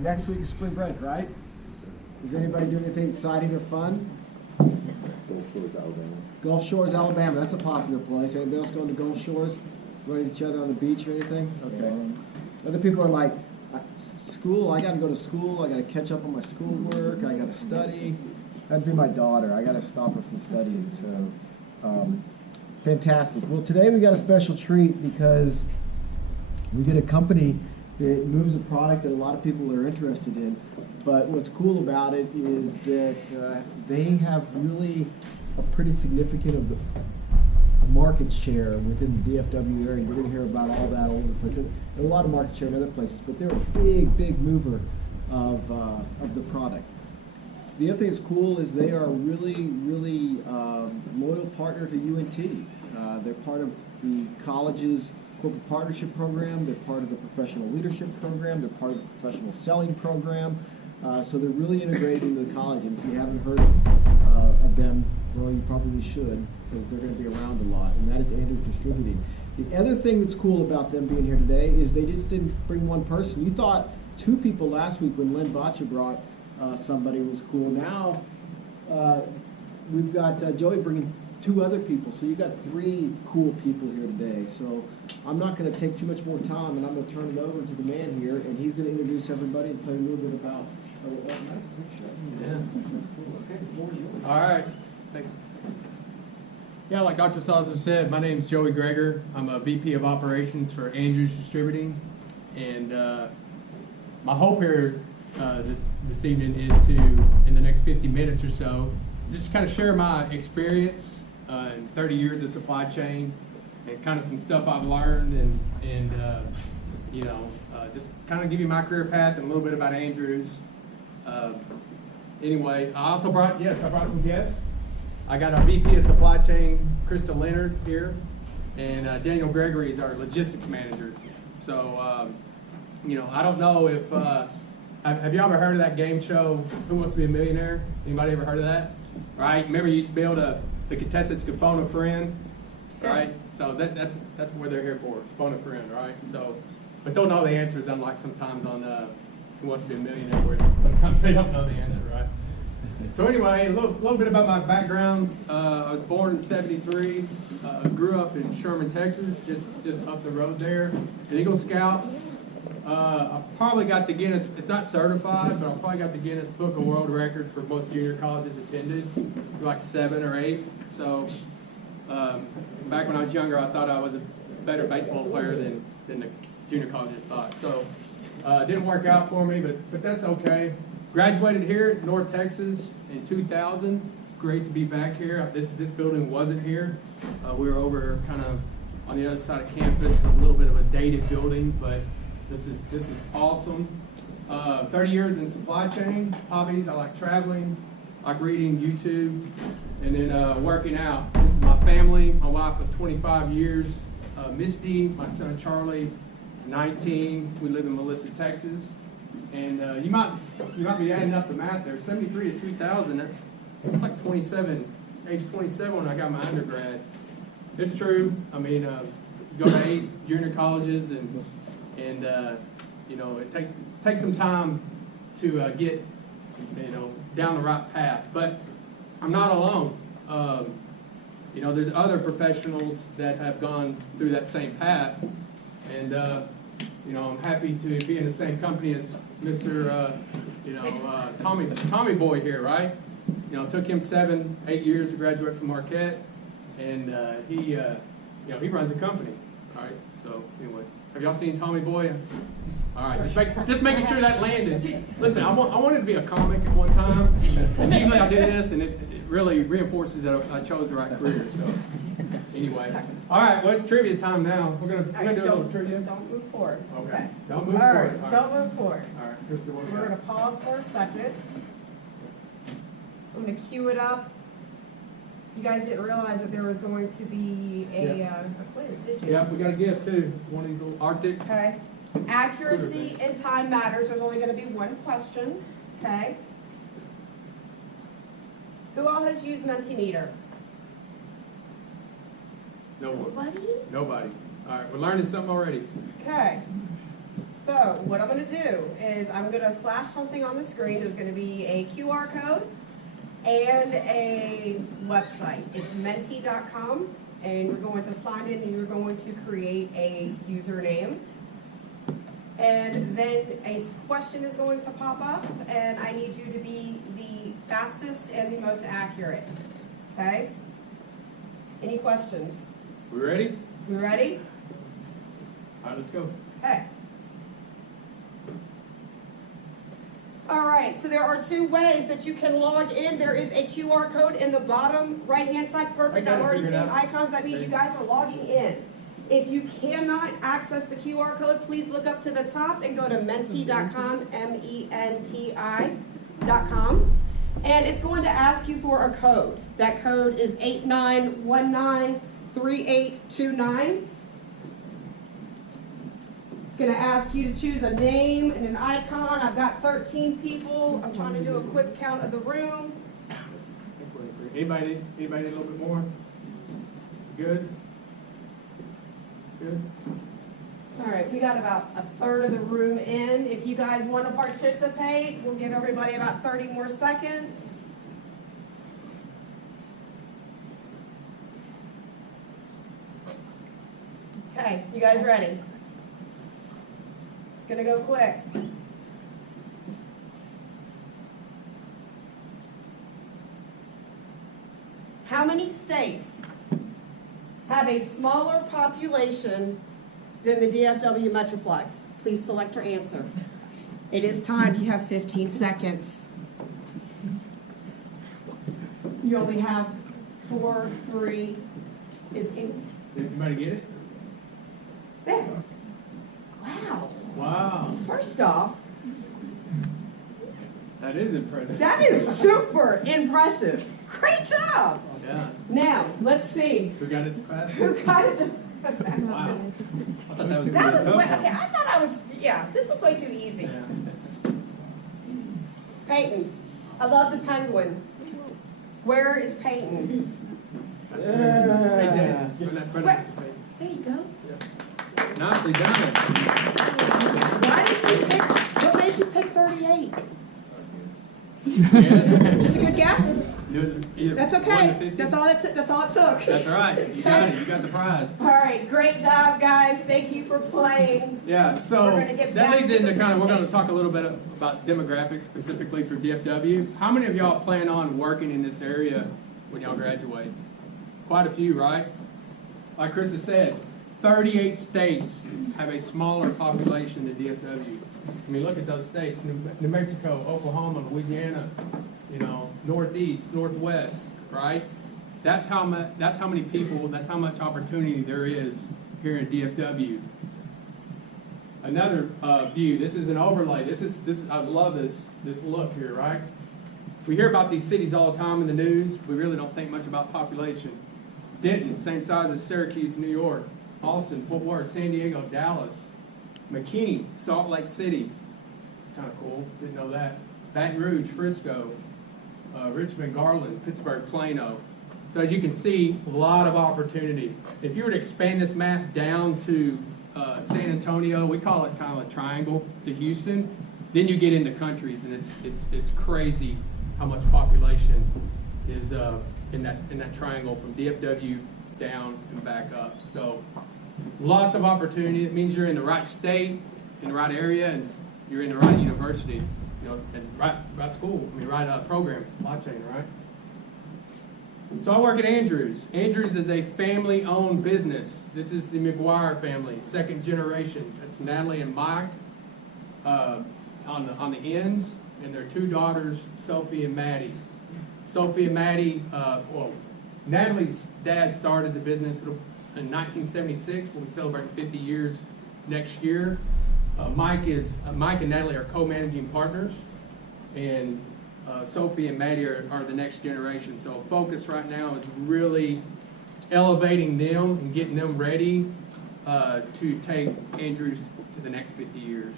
Next week is spring break, right? Does anybody do anything exciting or fun? Gulf Shores, Alabama. Gulf Shores, Alabama. That's a popular place. Anybody else going to Gulf Shores? Running each other on the beach or anything? Okay. Other people are like, school, I got to go to school. I got to catch up on my schoolwork. I got to study. That'd be my daughter. I got to stop her from studying. So, fantastic. Well, today we got a special treat because we get a company that moves a product that a lot of people are interested in. But what's cool about it is that they have really a pretty significant of the market share within the DFW area. You're going to hear about all that all over the place. And a lot of market share in other places, but they're a big mover of the product. The other thing that's cool is they are a really loyal partner to UNT. They're part of the college's corporate partnership program. They're part of the professional leadership program. They're part of the professional selling program. So they're really integrated into the college. And if you haven't heard of them, well, you probably should, because they're going to be around a lot. And that is Andrews Distributing. The other thing that's cool about them being here today is they just didn't bring one person. You thought two people last week when Len Boccia brought somebody was cool. Now we've got Joey bringing two other people, so you got three cool people here today. So I'm not going to take too much more time, and I'm going to turn it over to the man here, and he's going to introduce everybody and tell you a little bit about. Nice picture. Yeah. Okay, the floor is yours. All right. Thanks. Yeah, like Dr. Salzer said, my name's Joey Greger. I'm a VP of Operations for Andrews Distributing, and my hope here this evening is to, in the next 50 minutes or so, just kind of share my experience in 30 years of supply chain and kind of some stuff I've learned and just kind of give you my career path and a little bit about Andrews. Anyway, I brought some guests. I got our VP of Supply Chain, Krista Leonard, here, and Daniel Gregory is our logistics manager. So, I don't know if, have you ever heard of that game show, Who Wants to Be a Millionaire? Anybody ever heard of that? Right? Remember you used to be able to, the contestants could phone a friend, right? So that's what they're here for, phone a friend, right? So, but don't know the answers, unlike sometimes on Who Wants to Be a Millionaire, where sometimes they don't know the answer, right? So anyway, a little bit about my background. I was born in '73. Grew up in Sherman, Texas, just up the road there. An Eagle Scout. I probably got the Guinness. It's not certified, but I probably got the Guinness Book of World Record for most junior colleges attended, like 7 or 8. So back when I was younger, I thought I was a better baseball player than the junior colleges thought. So it didn't work out for me, but that's okay. Graduated here at North Texas in 2000. It's great to be back here. This building wasn't here. We were over kind of on the other side of campus, a little bit of a dated building, but this is awesome. 30 years in supply chain. Hobbies, I like traveling, I like reading YouTube, and then working out. This is my family, my wife of 25 years. Misty, my son Charlie is 19. We live in Melissa, Texas. And you might be adding up the math there. 73 to 2000, that's like 27, age 27 when I got my undergrad. It's true. I mean, go to 8 junior colleges, and it takes some time to get down the right path. But I'm not alone. There's other professionals that have gone through that same path, and I'm happy to be in the same company as Mr. Tommy Boy here, right? It took him 7-8 years to graduate from Marquette, and he runs a company. All right. So anyway, have y'all seen Tommy Boy? All right, just making sure that landed. Listen, I wanted to be a comic at one time, and usually I do this, and it really reinforces that I chose the right career. So anyway, all right. Well, it's trivia time now. We're gonna do a little trivia. Don't move forward. Okay. Don't move All forward. right. Don't move forward. All right, Krista, what do we We're got? going to pause for a second. I'm going to cue it up. You guys didn't realize that there was going to be a quiz, did you? Yeah, we got a gift too. It's one of these little Arctic. Okay. Accuracy and time matters. There's only going to be one question. Okay. Who all has used Mentimeter? No one. Nobody? Nobody. All right, we're learning something already. Okay. So what I'm gonna do is I'm gonna flash something on the screen. There's gonna be a QR code and a website. It's menti.com, and you're going to sign in and you're going to create a username. And then a question is going to pop up, and I need you to be the fastest and the most accurate. Okay? Any questions? We ready? We ready? All right, let's go. Okay. All right, so there are two ways that you can log in. There is a QR code in the bottom right-hand side. Perfect. I got I'm it already figured seeing out. icons. That means you guys are logging in. If you cannot access the QR code, please look up to the top and go to menti.com, MENTI.com. And it's going to ask you for a code. That code is 89193829. It's going to ask you to choose a name and an icon. I've got 13 people. I'm trying to do a quick count of the room. Anybody need a little bit more? Good? Good? All right, we got about a third of the room in. If you guys want to participate, we'll give everybody about 30 more seconds. Okay, you guys ready? It's gonna go quick. How many states have a smaller population than the DFW Metroplex? Please select your answer. It is timed. You have 15 seconds. You only have 4, 3. Is in Did anybody get it? there. Wow. Wow, First off, that is impressive. that is super impressive. Great job. Yeah, Now, let's see. who got it fast? Who got it? Wow. I thought that was That was really way, tough. okay, I thought I was, yeah, this was way too easy. Yeah. Peyton, I love the penguin. Where is Peyton? Hey, Dan, give him that credit. Where- There you go. Nicely done. Why did you pick, what made you pick 38? Yeah. Just a good guess? Either That's 1 to okay. 50. That's all it took. That's all it took. That's all right. You got it. You got the prize. All right, great job, guys. Thank you for playing. Yeah, so We're gonna get that back leads to into the kind of, we're going to presentation. talk a little bit about demographics specifically for DFW. How many of y'all plan on working in this area when y'all graduate? Quite a few, right? Like Chris has said, 38 states have a smaller population than DFW. I mean, look at those states: New Mexico, Oklahoma, Louisiana, you know, Northeast, Northwest, right? That's how many people. That's how much opportunity there is here in DFW. Another view. This is an overlay. This. I love this look here, right? We hear about these cities all the time in the news. We really don't think much about population. Denton, same size as Syracuse, New York. Austin, Fort Worth, San Diego, Dallas. McKinney, Salt Lake City. It's kind of cool. Didn't know that. Baton Rouge, Frisco, Richmond, Garland, Pittsburgh, Plano. So as you can see, a lot of opportunity. If you were to expand this map down to San Antonio, we call it kind of a triangle to Houston, then you get into countries, and it's crazy how much population is in that triangle from DFW down and back up. So lots of opportunity. It means you're in the right state, in the right area, and you're in the right university, you know, and right school. I mean, right program, supply chain, right? So I work at Andrews. Andrews is a family-owned business. This is the McGuire family, second generation. That's Natalie and Mike on the ends, and their two daughters, Sophie and Maddie. Sophie and Maddie, Natalie's dad started the business in 1976. We'll be celebrating 50 years next year. Mike and Natalie are co-managing partners, and Sophie and Maddie are the next generation. So focus right now is really elevating them and getting them ready to take Andrews to the next 50 years.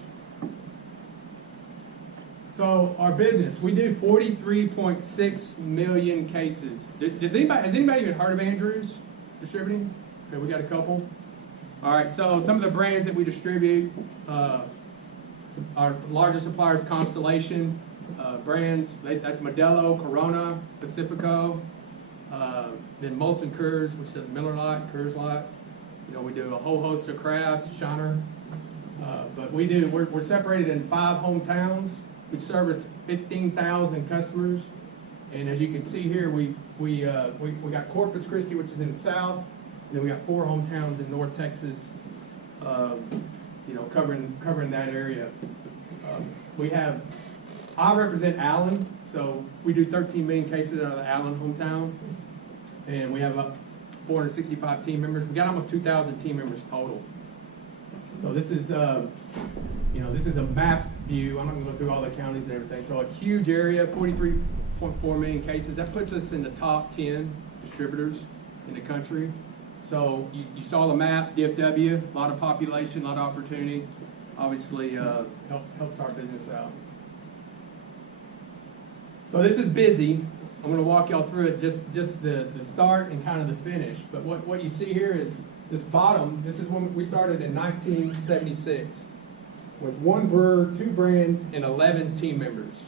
So our business, we do 43.6 million cases. Has anybody even heard of Andrews Distributing? Okay, we got a couple. All right, so some of the brands that we distribute, Our largest suppliers, Constellation, brands, that's Modelo, Corona, Pacifico, then Molson Coors, which does Miller Lite, Coors Light. You know, we do a whole host of crafts, Shiner. But we're separated in 5 hometowns. We service 15,000 customers. And as you can see here, we got Corpus Christi, which is in the south. And then we got 4 hometowns in North Texas, you know, covering that area. I represent Allen, so we do 13 million cases out of the Allen hometown. And we have 465 team members. We got almost 2,000 team members total. So this is, you know, this is a map view. I'm not gonna go through all the counties and everything. So a huge area, 43.4 million cases. That puts us in the top 10 distributors in the country. So you saw the map, DFW, a lot of population, a lot of opportunity. Obviously, helps our business out. So this is busy. I'm gonna walk y'all through it, just the start and kind of the finish. But what you see here is this bottom. This is when we started in 1976 with 1 brewer, 2 brands, and 11 team members,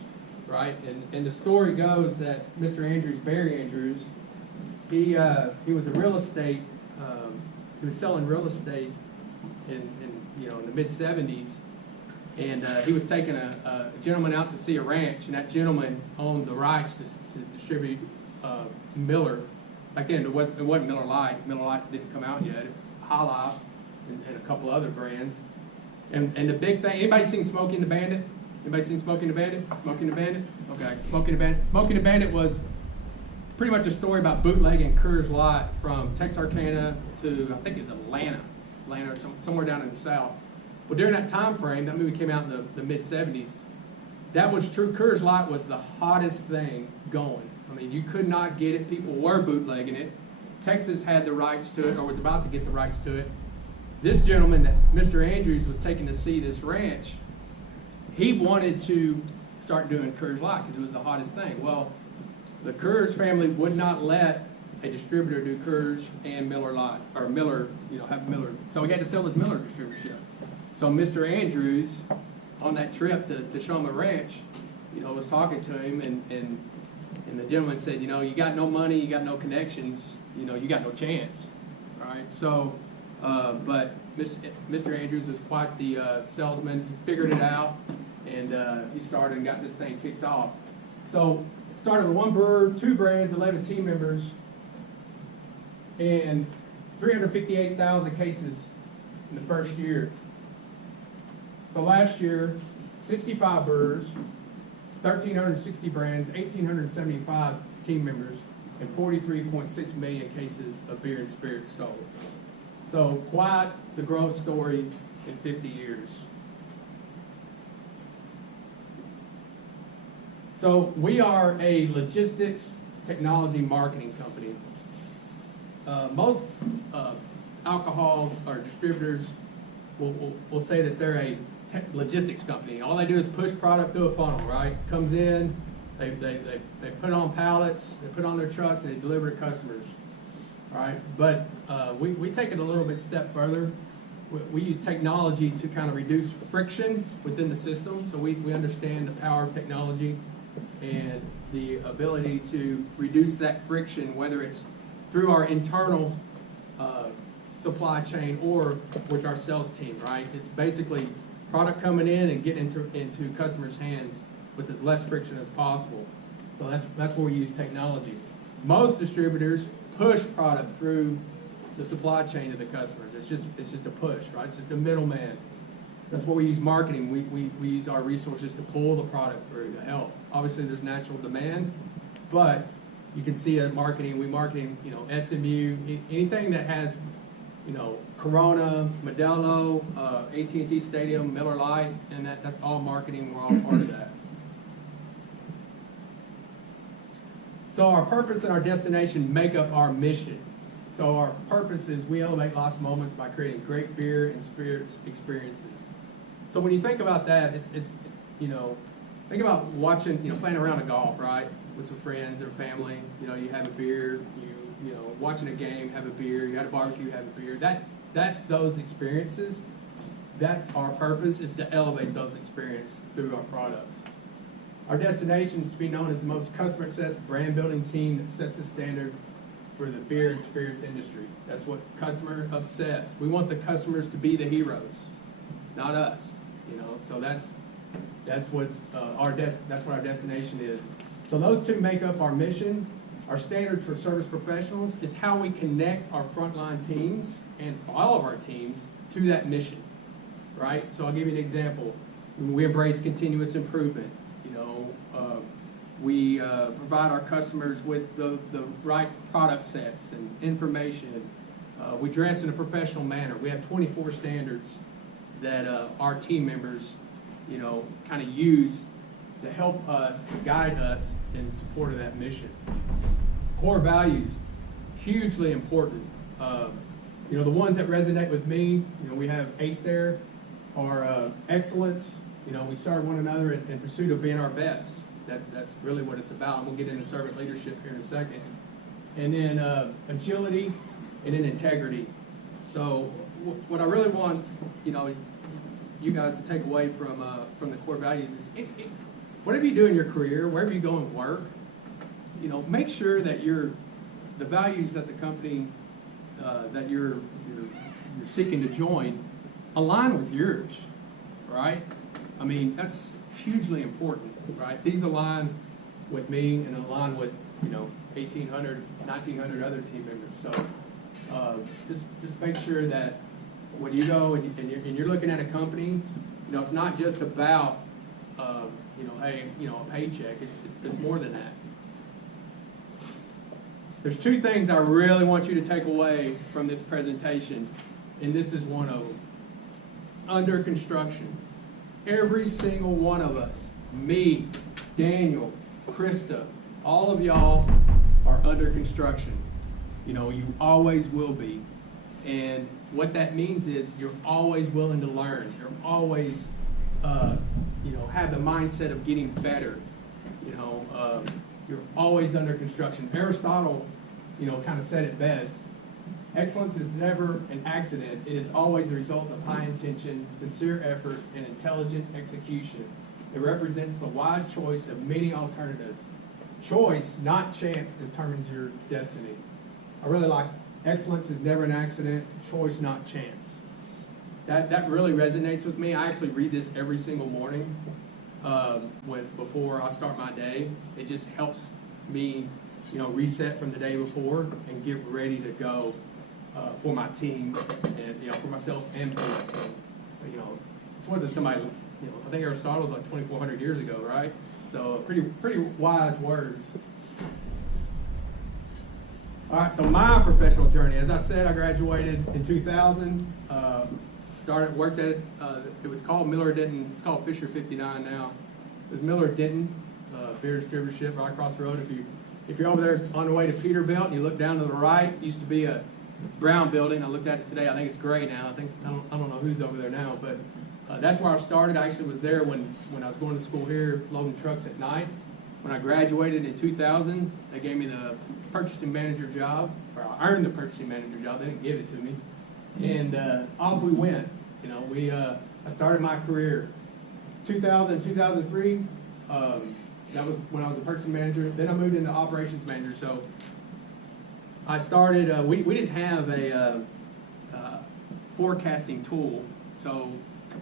right? And the story goes that Mr. Andrews, Barry Andrews, he was a real estate. He was selling real estate in the mid 70s, and he was taking a gentleman out to see a ranch, and that gentleman owned the rights to distribute Miller. Back then, it wasn't Miller Lite. Miller Lite didn't come out yet. It was High Life and a couple other brands. And the big thing, anybody seen Smokey and the Bandit? Anybody seen Smokey and the Bandit? Smokey and the Bandit? Okay, Smokey and the Bandit. Smokey and the Bandit was pretty much a story about bootlegging Coors Light from Texarkana to, I think it's Atlanta or somewhere down in the south. Well, during that time frame, that movie came out in the mid-70s, that was true. Coors Light was the hottest thing going. I mean, you could not get it. People were bootlegging it. Texas had the rights to it, or was about to get the rights to it. This gentleman, that Mr. Andrews, was taking to see this ranch. He wanted to start doing Coors Light because it was the hottest thing. Well, the Coors family would not let a distributor do Coors and Miller Lite, or Miller, have Miller. So he had to sell his Miller distributorship. So Mr. Andrews, on that trip to show him a ranch, was talking to him, and the gentleman said, you got no money, you got no connections, you got no chance, right? So, but Mr. Andrews was quite the salesman. He figured it out, and he started and got this thing kicked off. So, started with 1 brewer, 2 brands, 11 team members, and 358,000 cases in the first year. So last year, 65 brewers, 1,360 brands, 1,875 team members, and 43.6 million cases of beer and spirits sold. So quite the growth story in 50 years. So we are a logistics technology marketing company. Most alcohol or distributors will say that they're a logistics company. All they do is push product through a funnel, right? Comes in, they put it on pallets, they put it on their trucks, and they deliver to customers, all right? But we take it a little bit step further. We use technology to kind of reduce friction within the system, so we understand the power of technology and the ability to reduce that friction, whether it's through our internal supply chain or with our sales team, right? It's basically product coming in and getting into customers' hands with as less friction as possible. So that's where we use technology. Most distributors push product through the supply chain to the customers. It's just a push, right? It's just a middleman. That's where we use marketing. We use our resources to pull the product through to help. Obviously, there's natural demand, but you can see at marketing, we marketing, SMU, anything that has, Corona, Modelo, AT&T Stadium, Miller Lite, and that's all marketing. We're all part of that. So our purpose and our destination make up our mission. So our purpose is we elevate lost moments by creating great beer and spirits experiences. So when you think about that, it's think about watching, playing around a golf, right, with some friends or family. You have a beer. Watching a game, have a beer. You had a barbecue, have a beer. That's those experiences. that's our purpose, is to elevate those experiences through our products. Our destination is to be known as the most customer-obsessed brand-building team that sets the standard for the beer and spirits industry. That's what customer obsessed. We want the customers to be the heroes, not us. You know, so that's what our destination is. So those two make up our mission. Our standard for service professionals is how we connect our frontline teams and all of our teams to that mission, right? So I'll give you an example. We embrace continuous improvement. You know, we provide our customers with the right product sets and information. We dress in a professional manner. We have 24 standards that our team members, you know, kind of use to help us, to guide us in support of that mission. Core values, hugely important. You know, the ones that resonate with me, you know, we have 8 there, are excellence. You know, we serve one another in pursuit of being our best. That's really what it's about. And we'll get into servant leadership here in a second. And then agility, and then integrity. So what I really want, you know, you guys to take away from the core values is whatever you do in your career, wherever you go and work, you know, make sure that the values that the company that you're seeking to join align with yours, right? I mean, that's hugely important, right? These align with me and align with, you know, 1,800, 1,900 other team members. So just make sure that when you go and you're looking at a company, you know, it's not just about, you know, a paycheck. It's more than that. There's 2 things I really want you to take away from this presentation, and this is one of them. Under construction. Every single one of us, me, Daniel, Krista, all of y'all are under construction. You know, you always will be. And what that means is you're always willing to learn. You're always, you know, have the mindset of getting better. You know, you're always under construction. Aristotle, you know, kind of said it best. Excellence is never an accident. It is always a result of high intention, sincere effort, and intelligent execution. It represents the wise choice of many alternatives. Choice, not chance, determines your destiny. I really like excellence is never an accident, choice, not chance. That really resonates with me. I actually read this every single morning before I start my day. It just helps me, you know, reset from the day before and get ready to go for my team and, you know, for myself and for my team. But, you know, this wasn't somebody, you know, I think Aristotle was like 2,400 years ago, right? So pretty wise words. All right, so my professional journey, as I said, I graduated in 2000. Worked at it was called Miller Denton. It's called Fisher 59 now. It was Miller Denton beer distributorship right across the road. If you're over there on the way to Peterbilt and you look down to the right, it used to be a brown building. I looked at it today. I think it's gray now. I don't know who's over there now, but that's where I started. I actually was there when I was going to school here, loading trucks at night. When I graduated in 2000, they gave me the purchasing manager job, or I earned the purchasing manager job. They didn't give it to me, and off we went. You know, I started my career 2000, 2003. That was when I was a purchasing manager. Then I moved into operations manager. So I started. We didn't have a forecasting tool. So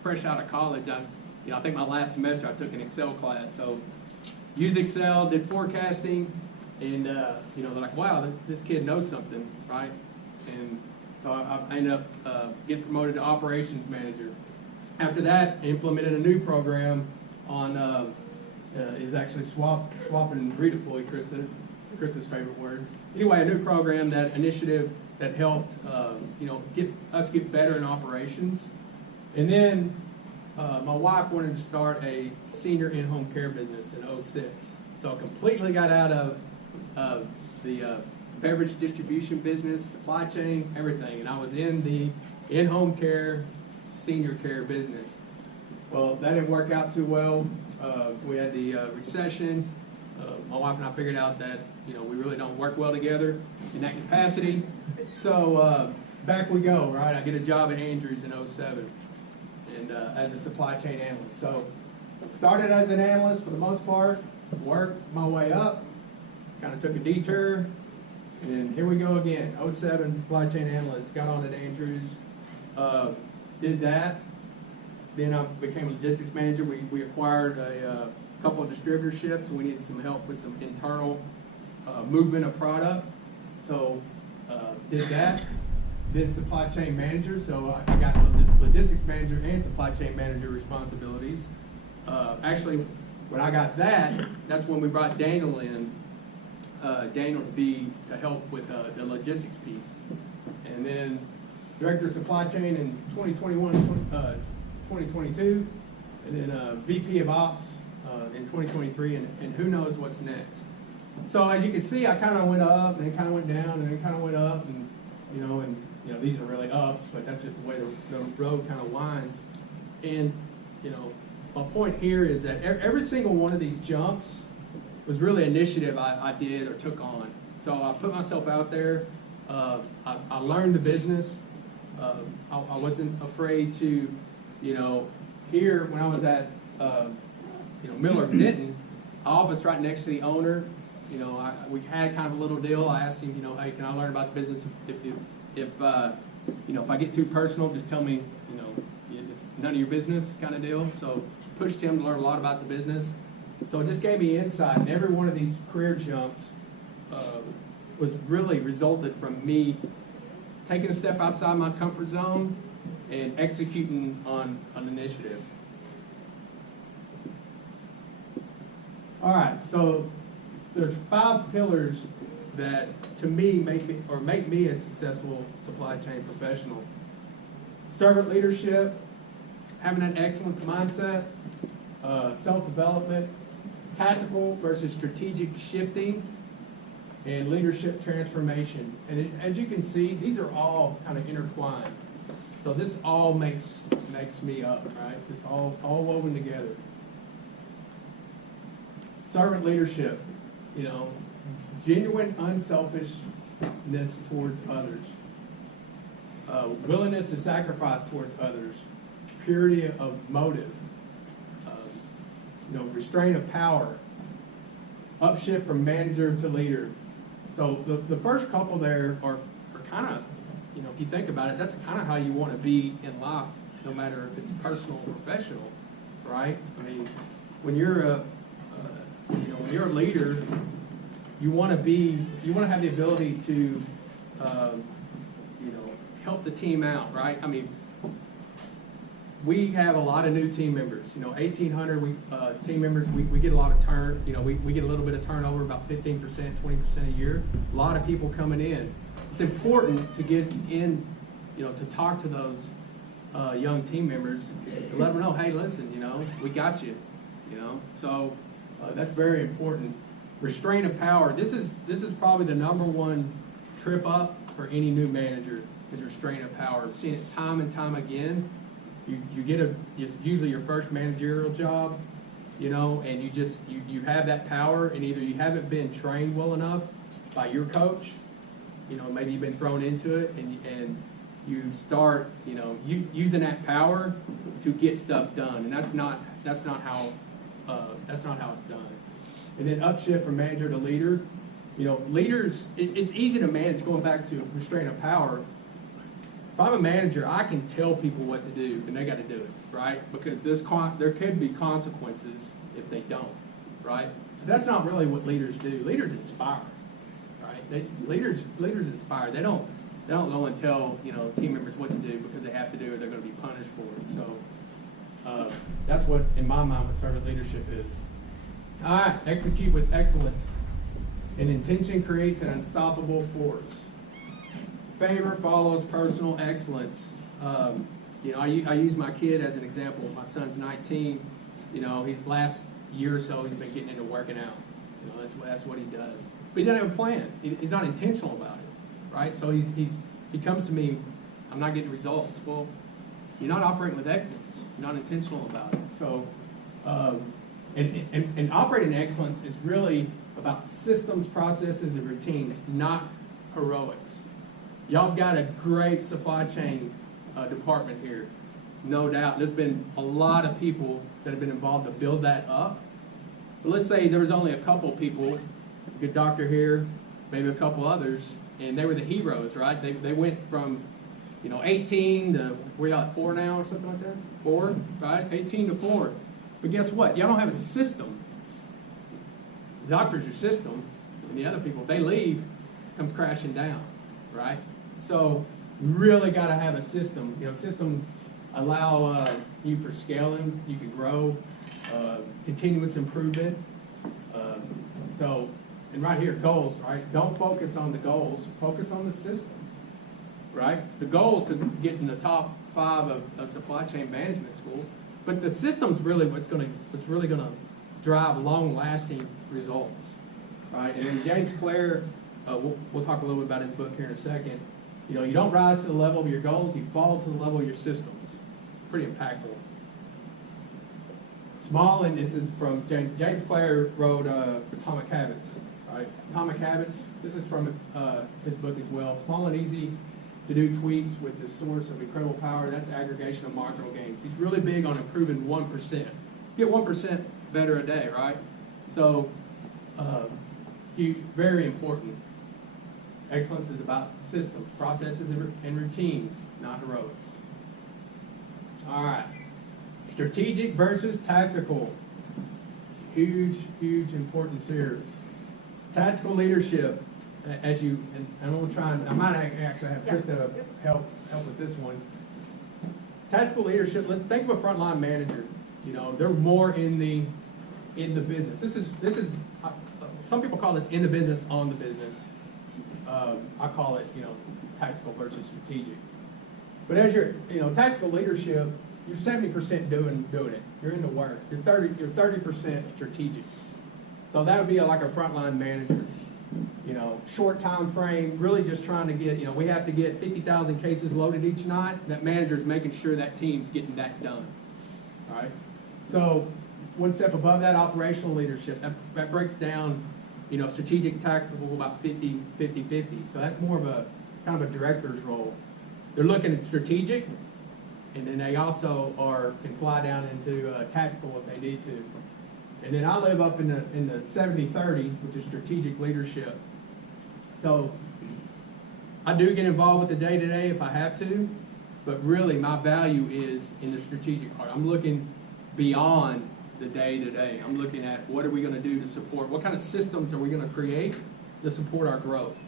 fresh out of college, I think my last semester I took an Excel class. So used Excel, did forecasting, and you know, they're like, wow, this kid knows something, right? And so I ended up getting promoted to operations manager. After that, I implemented a new program on is actually swap and redeploy, Krista's favorite words. Anyway, a new program, that initiative that helped you know, get better in operations. And then my wife wanted to start a senior in-home care business in 2006. So I completely got out of the beverage distribution business, supply chain, everything. And I was in the in-home care, senior care business. Well, that didn't work out too well. We had the recession. My wife and I figured out that, you know, we really don't work well together in that capacity. So back we go, right? I get a job at Andrews in 2007. and as a supply chain analyst. So started as an analyst for the most part, worked my way up, kind of took a detour, and here we go again. 07 supply chain analyst, got on at Andrews, did that. Then I became a logistics manager. We acquired a couple of distributorships, and we needed some help with some internal movement of product. So did that. Then supply chain manager, so I got logistics manager and supply chain manager responsibilities. Actually, when I got that, that's when we brought Daniel in. Daniel to help with the logistics piece. And then director of supply chain in 2021, 2022, and then VP of ops in 2023, and who knows what's next. So as you can see, I kind of went up, and then kind of went down, and then kind of went up, and these are really ups, but that's just the way the road kind of winds. And my point here is that every single one of these jumps was really an initiative I did or took on. So I put myself out there. I learned the business. I wasn't afraid to, here when I was at, Miller Denton, office right next to the owner. We had kind of a little deal. I asked him, hey, can I learn about the business? If I get too personal, just tell me, it's none of your business kind of deal. So pushed him to learn a lot about the business. So it just gave me insight, and every one of these career jumps was really resulted from me taking a step outside my comfort zone and executing on an initiative. All right, so there's 5 pillars that, to me, make me a successful supply chain professional. Servant leadership, having an excellence mindset, self-development, tactical versus strategic shifting, and leadership transformation. And as you can see, these are all kind of intertwined. So this all makes me up, right? It's all woven together. Servant leadership, genuine unselfishness towards others, willingness to sacrifice towards others, purity of motive, restraint of power, upshift from manager to leader. So the first couple there are kind of, if you think about it, that's kind of how you want to be in life, no matter if it's personal or professional, right? I mean, when you're a leader, you want to have the ability to, help the team out, right? I mean, we have a lot of new team members. 1,800 team members. We get a lot of turn. We get a little bit of turnover, about 15%, 20% a year. A lot of people coming in. It's important to get in, to talk to those young team members and let them know, hey, listen, we got you. So that's very important. Restraint of power. This is probably the #1 trip up for any new manager, is restraint of power. I've seen it time and time again. You get usually your first managerial job, and you have that power, and either you haven't been trained well enough by your coach, maybe you've been thrown into it, and you start, using that power to get stuff done, and that's not how it's done. And then upshift from manager to leader. Leaders, it's easy to manage. Going back to restraint of power. If I'm a manager, I can tell people what to do, and they got to do it, right? Because there could be consequences if they don't, right? But that's not really what leaders do. Leaders inspire, right? Leaders inspire. They don't go and tell team members what to do because they have to do it. They're going to be punished for it. So that's what, in my mind, what servant leadership is. All right, execute with excellence. An intention creates an unstoppable force. Favor follows personal excellence. I use my kid as an example. My son's 19. Last year or so he's been getting into working out. That's what he does. But he doesn't have a plan. He's not intentional about it, right? So he comes to me, I'm not getting results. Well, you're not operating with excellence. You're not intentional about it. So, and operating excellence is really about systems, processes, and routines, not heroics. Y'all got a great supply chain department here. no doubt. There's been a lot of people that have been involved to build that up. But let's say there was only a couple people, a good doctor here, maybe a couple others, and they were the heroes, right? They went from, 18 to, we're at 4 now or something like that? 4, right? 18 to 4. But guess what? Y'all don't have a system. The doctor's your system, and the other people, they leave, comes crashing down, right? So you really got to have a system. Systems allow you for scaling. You can grow, continuous improvement. And right here, goals, right? Don't focus on the goals. Focus on the system, right? The goal is to get in the top 5 of supply chain management schools, but the system's really what's really going to drive long-lasting results, right? And then James Clare, we'll talk a little bit about his book here in a second. You don't rise to the level of your goals, you fall to the level of your systems. Pretty impactful. Small, and this is from James Clare wrote Atomic Habits, right? Atomic Habits, this is from his book as well. Small and easy to do tweaks with the source of incredible power, that's aggregation of marginal gains. He's really big on improving 1%. Get 1% better a day, right? So, very important. Excellence is about systems, processes, and routines, not heroics. All right. Strategic versus tactical. Huge importance here. Tactical leadership, as you, and I'm going to try and, I might actually have Krista help with this one. Tactical leadership, let's think of a frontline manager. They're more in the business. This is some people call this in the business, on the business. I call it, tactical versus strategic. But as you're, tactical leadership, you're 70% doing it. You're in the work. You're 30% strategic. So that would be like a frontline manager. Short time frame, really just trying to get, we have to get 50,000 cases loaded each night. That manager's making sure that team's getting that done. All right. So one step above that, operational leadership. That breaks down, strategic, tactical, about 50-50. So that's more of a kind of a director's role. They're looking at strategic, and then they also can fly down into tactical if they need to. And then I live up in the 70-30, which is strategic leadership. So I do get involved with the day-to-day if I have to, but really my value is in the strategic part. I'm looking beyond the day-to-day. I'm looking at what are we going to do to support, what kind of systems are we going to create to support our growth.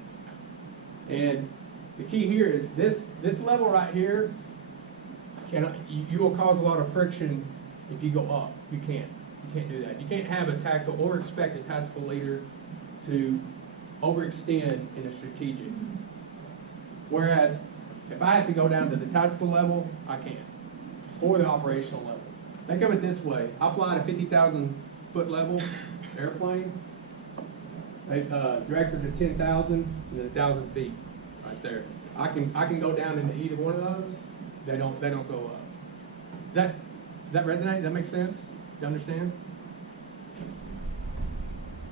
And the key here is this level right here, you will cause a lot of friction if you go up. You can't do that. You can't have a tactical or expect a tactical leader to overextend in a strategic. Whereas if I have to go down to the tactical level, I can, or the operational level. Think of it this way. I fly at a 50,000 foot level airplane, director to 10,000 and 1,000 feet right there. I can go down into either one of those. They don't go up. Does that resonate? Does that make sense? Do you understand?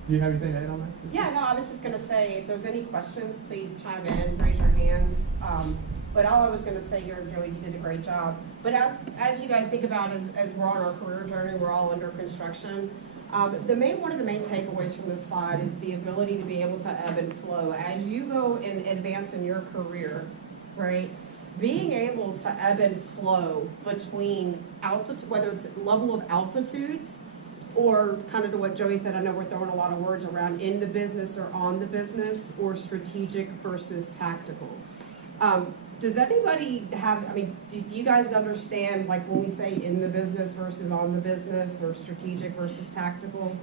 Do you have anything to add on that? Yeah, no, I was just going to say, if there's any questions, please chime in, raise your hands. But all I was going to say here, Joey, you did a great job. But as you guys think about as we're on our career journey, we're all under construction. One of the main takeaways from this slide is the ability to be able to ebb and flow. As you go and advance in your career, right, being able to ebb and flow between altitude, whether it's level of altitudes, or kind of to what Joey said, I know we're throwing a lot of words around in the business or on the business, or strategic versus tactical. Does anybody have, do you guys understand, like when we say in the business versus on the business, or strategic versus tactical?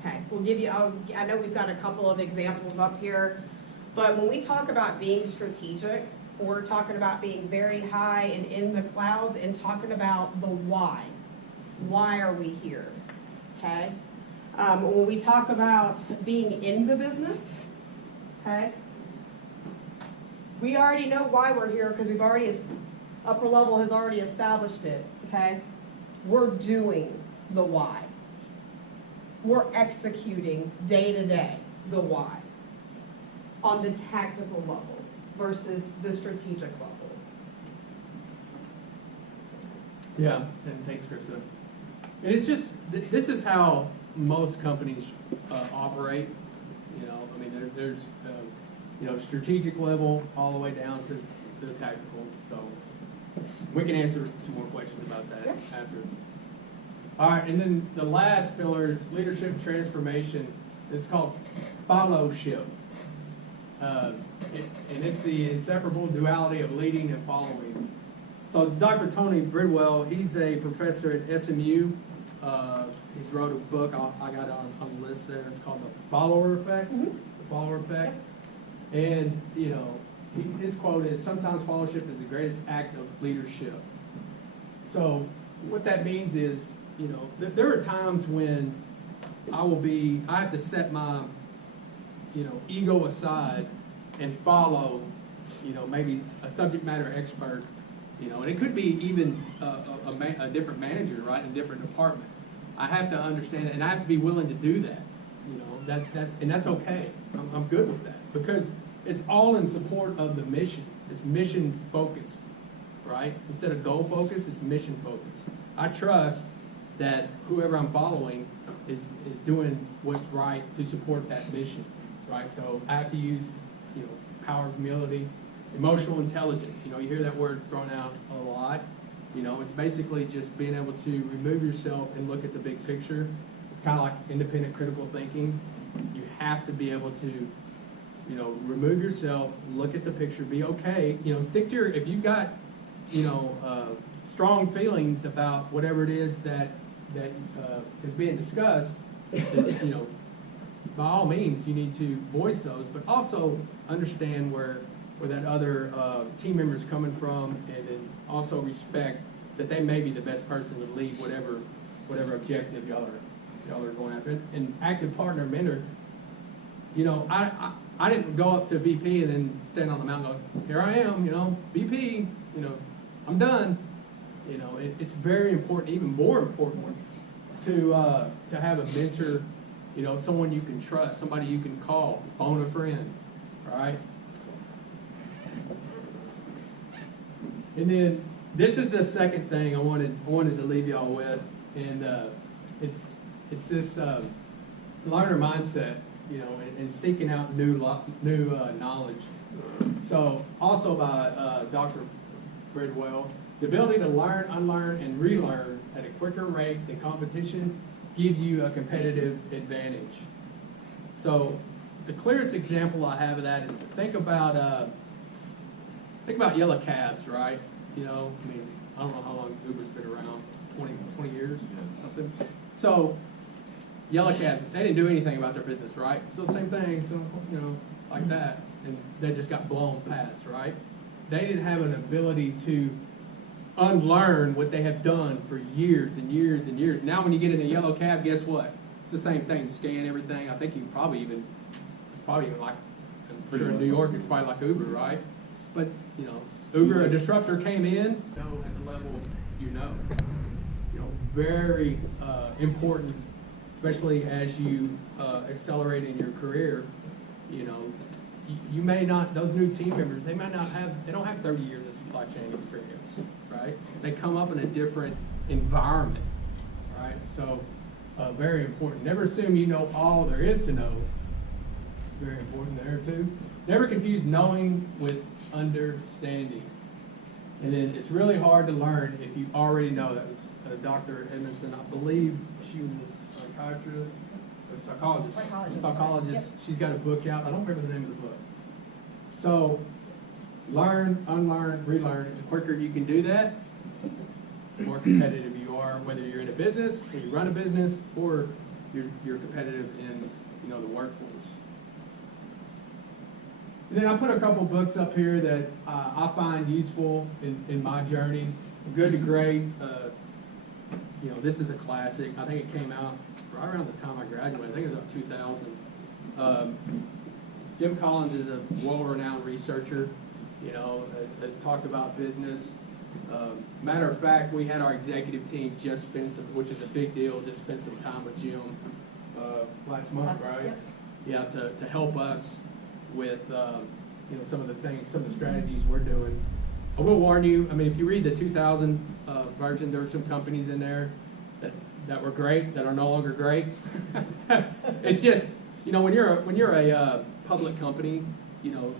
Okay, we'll give you, I know we've got a couple of examples up here, but when we talk about being strategic, we're talking about being very high and in the clouds and talking about the why. Why are we here? Okay? When we talk about being in the business, okay, we already know why we're here because we've already, upper level has already established it, okay? We're doing the why. We're executing day to day the why on the tactical level versus the strategic level. Yeah, and thanks, Krista. And it's just, this is how most companies operate. You know, I mean, there's you know, strategic level all the way down to the tactical. So we can answer some more questions about that after. All right, and then the last pillar is leadership transformation. It's called followship. And it's the inseparable duality of leading and following. So Dr. Tony Bridwell, he's a professor at SMU. He's wrote a book, I got it on the list there, it's called The Follower Effect. Mhm. The Follower Effect. And, you know, his quote is, sometimes followership is the greatest act of leadership. So what that means is, you know, there are times when I have to set my, you know, ego aside and follow, you know, maybe a subject matter expert, you know, and it could be even a different manager, right, in a different department. I have to understand it, and I have to be willing to do that, you know, that's okay. I'm good with that, because it's all in support of the mission. It's mission focused, right? Instead of goal focused, it's mission focused. I trust that whoever I'm following is doing what's right to support that mission, right? So I have to use, you know, power of humility, emotional intelligence. You know, you hear that word thrown out a lot. You know, it's basically just being able to remove yourself and look at the big picture. It's kind of like independent critical thinking. You have to be able to, you know, remove yourself, look at the picture, be okay. You know, stick to your, if you've got, you know, strong feelings about whatever it is that is being discussed, that, you know, by all means, you need to voice those, but also understand where that other team member is coming from, and then also respect that they may be the best person to lead whatever objective y'all are going after. And active partner mentor, you know, I didn't go up to VP and then stand on the mountain and go, here I am, you know, VP, you know, I'm done. You know, it's very important, even more important, to have a mentor, you know, someone you can trust, somebody you can call, phone a friend, right? And then this is the second thing I wanted to leave y'all with, and it's this learner mindset, you know, and seeking out new knowledge. So also by Dr. Bridwell, the ability to learn, unlearn, and relearn at a quicker rate than competition gives you a competitive advantage. So the clearest example I have of that is think about yellow cabs, right? You know, I mean, I don't know how long Uber's been around, 20 years, something. So yellow cabs, they didn't do anything about their business, right? Still the same thing, so, you know, like that, and they just got blown past, right? They didn't have an ability to unlearn what they have done for years and years and years. Now when you get in a yellow cab, guess what? It's the same thing, scan everything. I think you probably even like, I'm sure in New York it's probably like Uber, right? But, you know, Uber, a disruptor came in, you know, at the level you know. You know, very important, especially as you accelerate in your career. You know, you may not, those new team members, they don't have 30 years of supply chain experience, right? They come up in a different environment, right? So, very important. Never assume you know all there is to know. Very important there too. Never confuse knowing with understanding. And then it's really hard to learn if you already know. That was Dr. Edmondson. I believe she was a psychiatrist, or psychologist. Yep. She's got a book out. I don't remember the name of the book. So learn, unlearn, relearn. The quicker you can do that, the more competitive you are, whether you're in a business, or you run a business, or you're competitive in, you know, the workforce. And then I put a couple books up here that I find useful in my journey. Good to Great. You know, this is a classic. I think it came out right around the time I graduated. I think it was about 2000. Jim Collins is a world-renowned researcher. You know, has talked about business. Matter of fact, we had our executive team just spend some, which is a big deal, just spend some time with Jim last month, right? Yeah, to help us with you know, some of the things, some of the strategies we're doing. I will warn you, I mean, if you read the 2000 version, there were some companies in there that were great, that are no longer great. It's just, you know, when you're a public company, you know,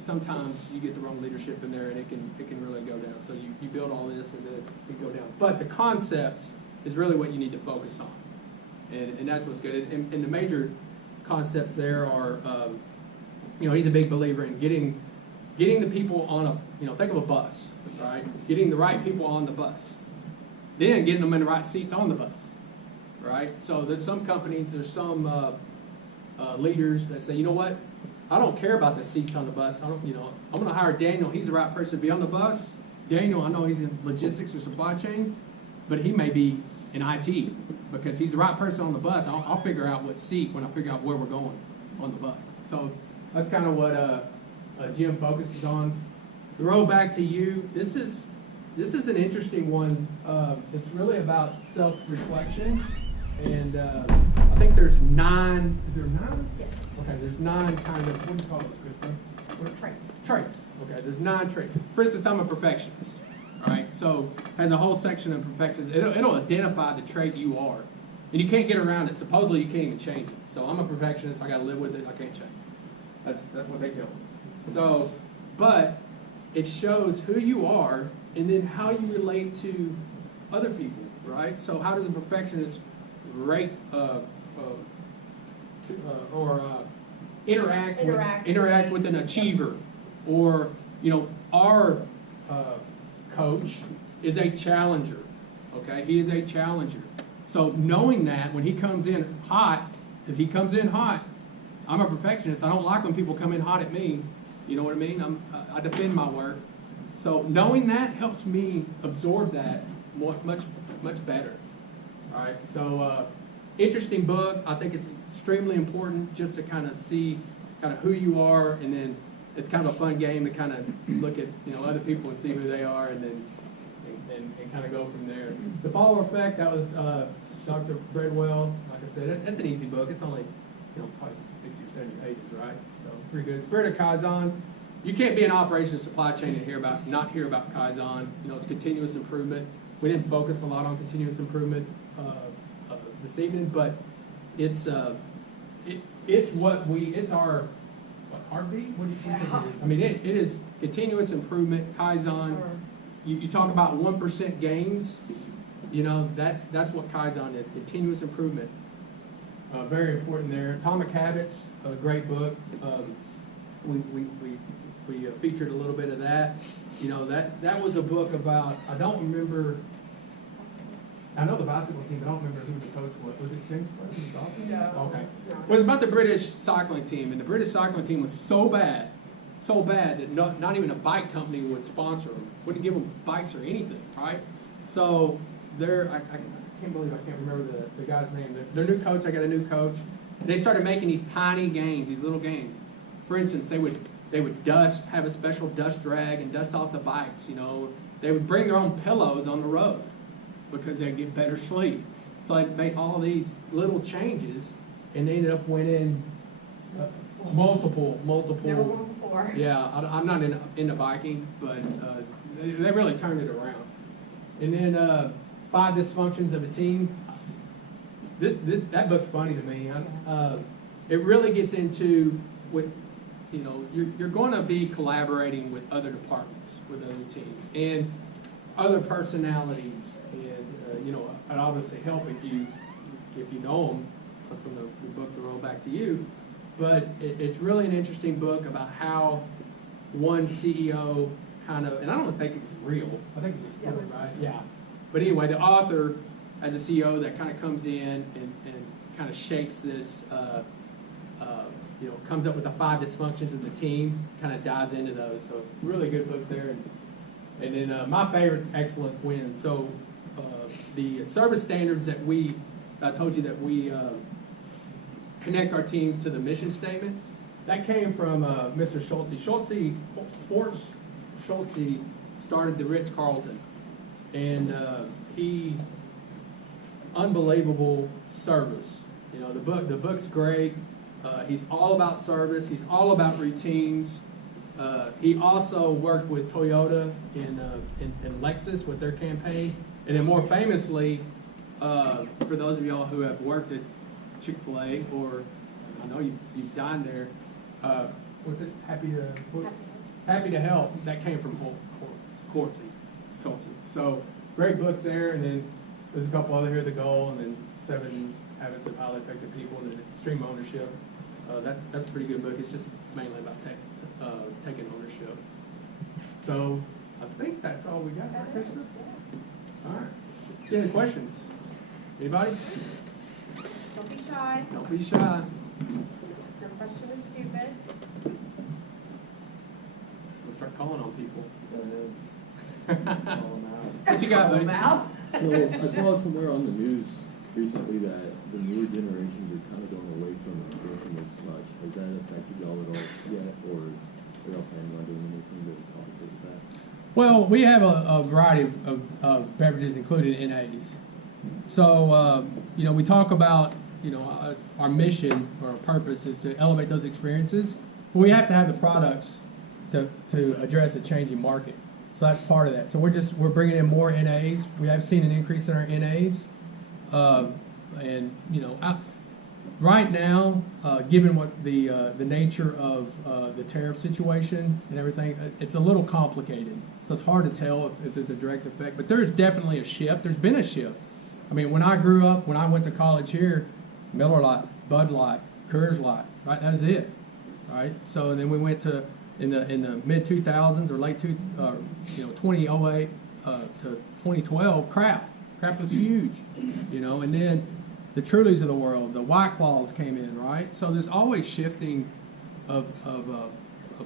sometimes you get the wrong leadership in there and it can really go down. So you build all this and then it go down. But the concepts is really what you need to focus on. And that's what's good. And the major concepts there are, you know, he's a big believer in getting the people on a, you know, think of a bus, right? Getting the right people on the bus. Then getting them in the right seats on the bus, right? So there's some companies, there's some leaders that say, you know what? I don't care about the seats on the bus. I don't, you know, I'm going to hire Daniel. He's the right person to be on the bus. Daniel, I know he's in logistics or supply chain, but he may be in IT because he's the right person on the bus. I'll figure out what seat when I figure out where we're going on the bus. So that's kind of what Jim focuses on. The road back to you. This is an interesting one. It's really about self-reflection, and I think there's 9. Is there 9? Yes. Okay, there's 9 kind of, what do you call those, Krista? Traits. Traits. Okay, there's 9 traits. For instance, I'm a perfectionist. All right, so has a whole section of perfections. It'll identify the trait you are, and you can't get around it. Supposedly, you can't even change it. So I'm a perfectionist. I got to live with it. I can't change it. That's what they tell me. So, but it shows who you are and then how you relate to other people, right? So how does a perfectionist rate interact with an achiever? Or, you know, our coach is a challenger, okay? He is a challenger. So knowing that when he comes in hot, because he comes in hot, I'm a perfectionist. I don't like when people come in hot at me. You know what I mean? I defend my work. So knowing that helps me absorb that much better. All right. So interesting book. I think it's extremely important just to kind of see kind of who you are, and then it's kind of a fun game to kind of look at, you know, other people and see who they are, and then and kind of go from there. The Follower Effect. That was Dr. Bradwell. Like I said, that's an easy book. It's only, you know, probably 60 or 70 pages, right? So pretty good. Spirit of Kaizen. You can't be in operations supply chain and not hear about Kaizen. You know, it's continuous improvement. We didn't focus a lot on continuous improvement this evening, but it's our heartbeat. What do you think it is? I mean, it is continuous improvement. Kaizen. Sure. You talk about 1% gains. You know, that's what Kaizen is. Continuous improvement. Very important there. Atomic Habits, a great book. We featured a little bit of that. You know, that was a book about, I don't remember, I know the basketball team, but I don't remember who the coach was. Was it James Corden? No. Okay. No. It was about the British cycling team, and the British cycling team was so bad that not even a bike company would sponsor them, wouldn't give them bikes or anything, right? So I can't believe I can't remember the guy's name. Their new coach, I got a new coach. They started making these tiny games, these little games. For instance, they would have a special dust rag and dust off the bikes, you know. They would bring their own pillows on the road because they'd get better sleep. So they'd make all these little changes, and they ended up winning multiple. Never won before. Yeah, I'm not into biking, but they really turned it around. And then 5 Dysfunctions of a Team. That book's funny to me. It really gets into with, you know, you're going to be collaborating with other departments, with other teams, and other personalities, and you know, I'd obviously help if you know them from the book to roll back to you. But it's really an interesting book about how one CEO kind of, and I don't think it was real. I think it was story, right? Yeah. But anyway, the author, as a CEO, that kind of comes in and kind of shapes this, you know, comes up with the 5 dysfunctions of the team, kind of dives into those. So really good book there. And then my favorite's Excellent Wins. So the service standards that I told you that we connect our teams to the mission statement, that came from Mr. Schultze. Schultze started the Ritz-Carlton. And he, unbelievable service. You know, the book's great. He's all about service. He's all about routines. He also worked with Toyota and Lexus with their campaign. And then more famously, for those of y'all who have worked at Chick-fil-A, or I know you've dined there, what's it, Happy to Help, that came from Schultz. So great book there, and then there's a couple other here, The Goal, and then 7 Habits of Highly Effective People, and then Extreme Ownership. That's a pretty good book. It's just mainly about taking ownership. So I think that's all we got for Christmas. All right. Any questions? Anybody? Don't be shy. Don't be shy. Your question is stupid. We'll start calling on people. Call 'em out. What you got, buddy? Mouth. So I saw somewhere on the news recently that the newer generations are kind of going away from drinking as much. Has that affected y'all at all yet, or are y'all planning on doing anything to compensate that? Well, we have a variety of beverages included in NAs. So, we talk about, our mission or our purpose is to elevate those experiences. But we have to have the products to address a changing market. So that's part of that. So we're bringing in more NAs. We have seen an increase in our NAs. Right now, given what the nature of the tariff situation and everything, it's a little complicated. So it's hard to tell if there's a direct effect. But there's definitely a shift. There's been a shift. I mean, when I grew up, when I went to college here, Miller Lite, Bud Light, Coors Light, right? That was it, right? So then we went to in the mid 2000s or late 2008 to 2012, craft was huge, and then the Trulies of the world, the White Claws came in, right? So there's always shifting of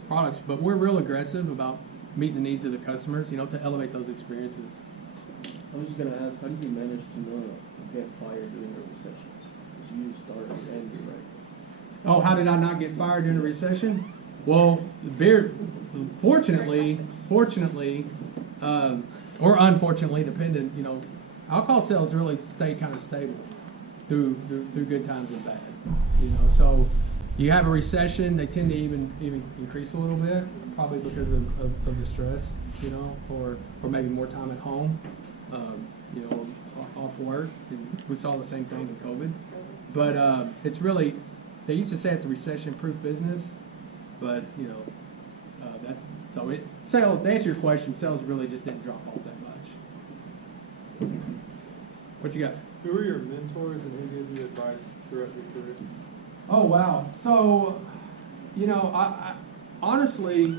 products, but we're real aggressive about meeting the needs of the customers, to elevate those experiences. I was just gonna ask, how do you manage to not get fired during a recession? Because you started angry, right? Oh, how did I not get fired during a recession? Well, fortunately, or unfortunately, dependent, alcohol sales really stay kind of stable through good times and bad. So you have a recession, they tend to even increase a little bit, probably because of the stress, or maybe more time at home, off work. And we saw the same thing in COVID. But it's really, they used to say it's a recession-proof business, but sales. To answer your question, sales really just didn't drop off that much. What you got? Who are your mentors and who gives you advice throughout your career? Oh wow! So, I honestly,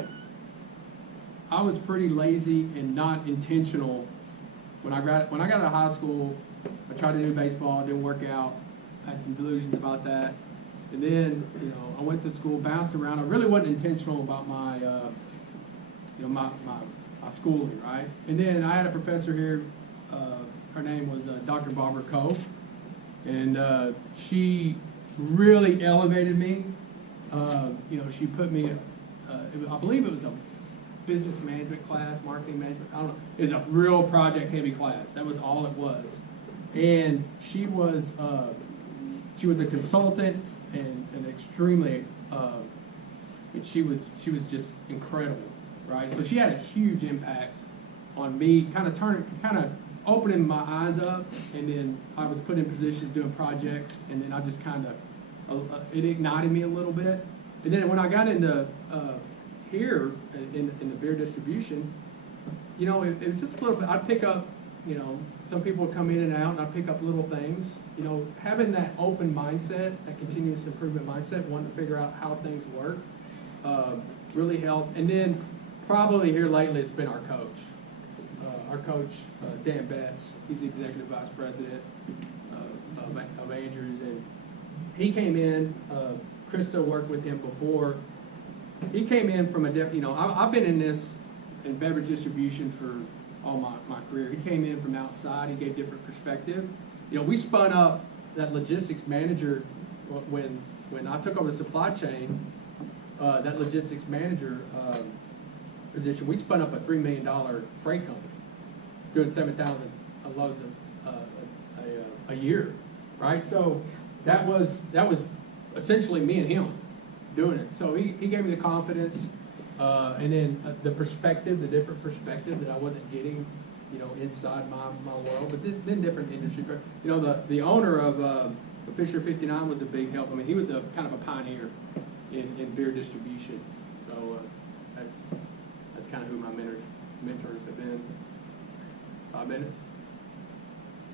I was pretty lazy and not intentional when I got out of high school. I tried to do baseball, it didn't work out. I had some delusions about that. And then, I went to school, bounced around. I really wasn't intentional about my, my schooling, right? And then I had a professor here. Her name was Dr. Barbara Coe, and she really elevated me. She put me. I believe it was a business management class, marketing management. I don't know. It was a real project-heavy class. That was all it was. And she was a consultant. And extremely, she was just incredible, right? So she had a huge impact on me, kind of opening my eyes up, and then I was put in positions doing projects, and then I just it ignited me a little bit. And then when I got into here in the beer distribution, it was just a little bit. I'd pick up, some people would come in and out, and I'd pick up little things. Having that open mindset, that continuous improvement mindset, wanting to figure out how things work, really helped. And then probably here lately, it's been our coach. Our coach, Dan Betts, he's the executive vice president of Andrews, and he came in. Krista worked with him before. He came in from I've been in beverage distribution for all my career. He came in from outside. He gave different perspective. We spun up that logistics manager when I took over the supply chain. That logistics manager position, we spun up a $3 million freight company, doing 7,000 loads a year, right? So that was essentially me and him doing it. So he gave me the confidence. And then the perspective, the different perspective that I wasn't getting, you know, inside my world, but then different industry. You know, the owner of Fisher 59 was a big help. I mean, he was a kind of a pioneer in beer distribution. So that's kind of who my mentors have been. 5 minutes.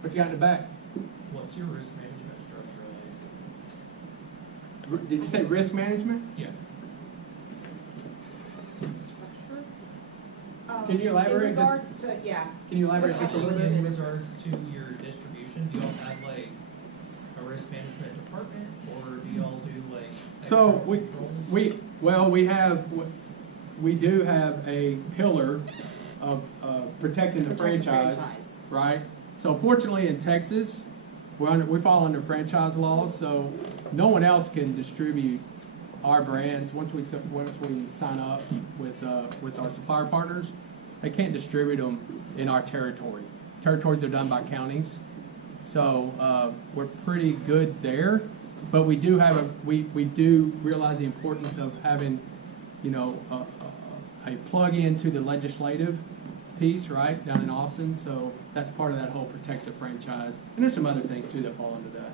What you got in the back? What's your risk management structure like? Did you say risk management? Yeah. Can you elaborate In just- regards to, yeah. Can you elaborate just a little bit? In regards to your distribution, do y'all have like a risk management department, or do y'all do like So external controls? we do have a pillar of protecting the Protect the franchise, franchise. right? So fortunately in Texas, we fall under franchise laws, so no one else can distribute our brands. Once we sign up with our supplier partners, they can't distribute them in our territory. Territories are done by counties, so we're pretty good there. But we do have we do realize the importance of having, you know, a plug into the legislative piece, right, down in Austin. So that's part of that whole protect the franchise. And there's some other things too that fall into that.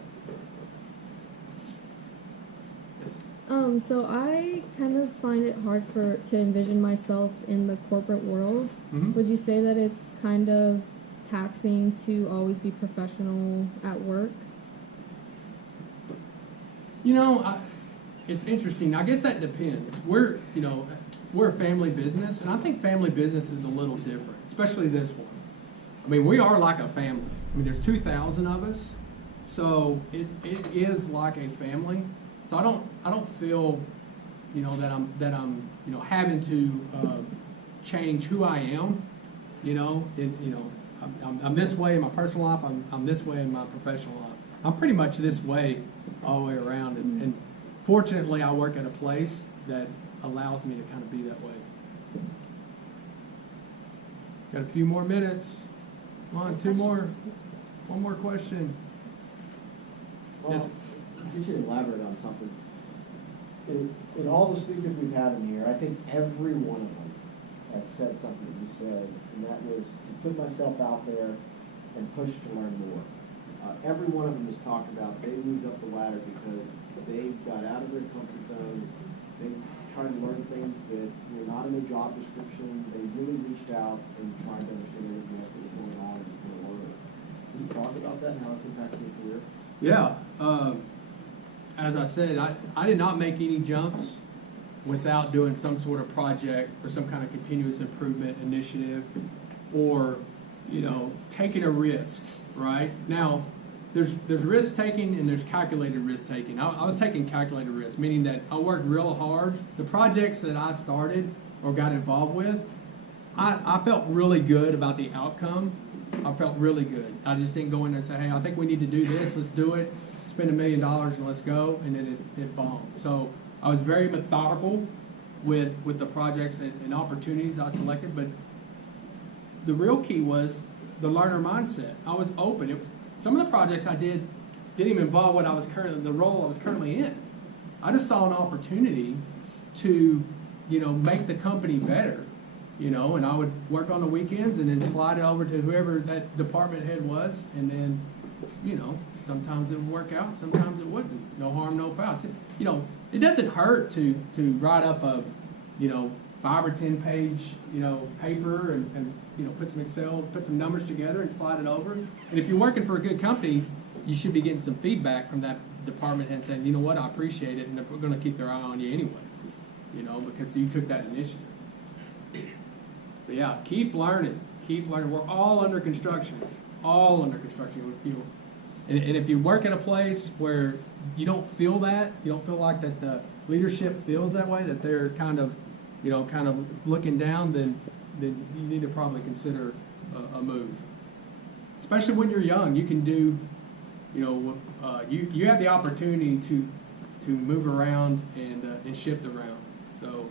Yes. So I kind of find it hard to envision myself in the corporate world. Mhm. Would you say that it's kind of taxing to always be professional at work? You know, it's interesting. I guess that depends. We're a family business, and I think family business is a little different, especially this one. I mean, we are like a family. I mean, there's 2,000 of us, so it is like a family. So I don't feel, you know, that I'm you know, having to change who I am. You know, I'm this way in my personal life. I'm this way in my professional life. I'm pretty much this way all the way around, and fortunately, I work at a place that allows me to kind of be that way. Got a few more minutes. Come on, two more. One more question. Yes. Well, you should elaborate on something. In all the speakers we've had in here, I think every one of them have said something that you said, and that was to put myself out there and push to learn more. Every one of them has talked about they moved up the ladder because they got out of their comfort zone. They tried to learn things that were not in their job description. They really reached out and tried to understand everything else that was going on and become a learner. Can you talk about that and how it's impacted your career? Yeah. As I said, I did not make any jumps without doing some sort of project or some kind of continuous improvement initiative, or, you know, taking a risk, right? Now, there's risk taking and there's calculated risk taking. I was taking calculated risk, meaning that I worked real hard. The projects that I started or got involved with, I felt really good about the outcomes. I felt really good. I just didn't go in there and say, hey, I think we need to do this, let's do it, spend $1 million and let's go, and then it bombed. So I was very methodical with the projects and opportunities I selected, but the real key was the learner mindset. I was open. Some of the projects I didn't even involve the role I was currently in. I just saw an opportunity to, you know, make the company better, you know, and I would work on the weekends and then slide it over to whoever that department head was, and then, you know, sometimes it would work out, sometimes it wouldn't. No harm, no foul. So, you know, it doesn't hurt to write up a, you know, 5 or 10 page, you know, paper and you know, put some numbers together and slide it over. And if you're working for a good company, you should be getting some feedback from that department head saying, you know what, I appreciate it, and they're going to keep their eye on you anyway, you know, because you took that initiative. But yeah, keep learning. We're all under construction. And if you work at a place where you don't feel that, you don't feel like that the leadership feels that way, that they're kind of looking down, then you need to probably consider a move. Especially when you're young, you can do, you know, you have the opportunity to move around and shift around. So,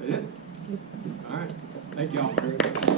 that's it. All right. Thank y'all.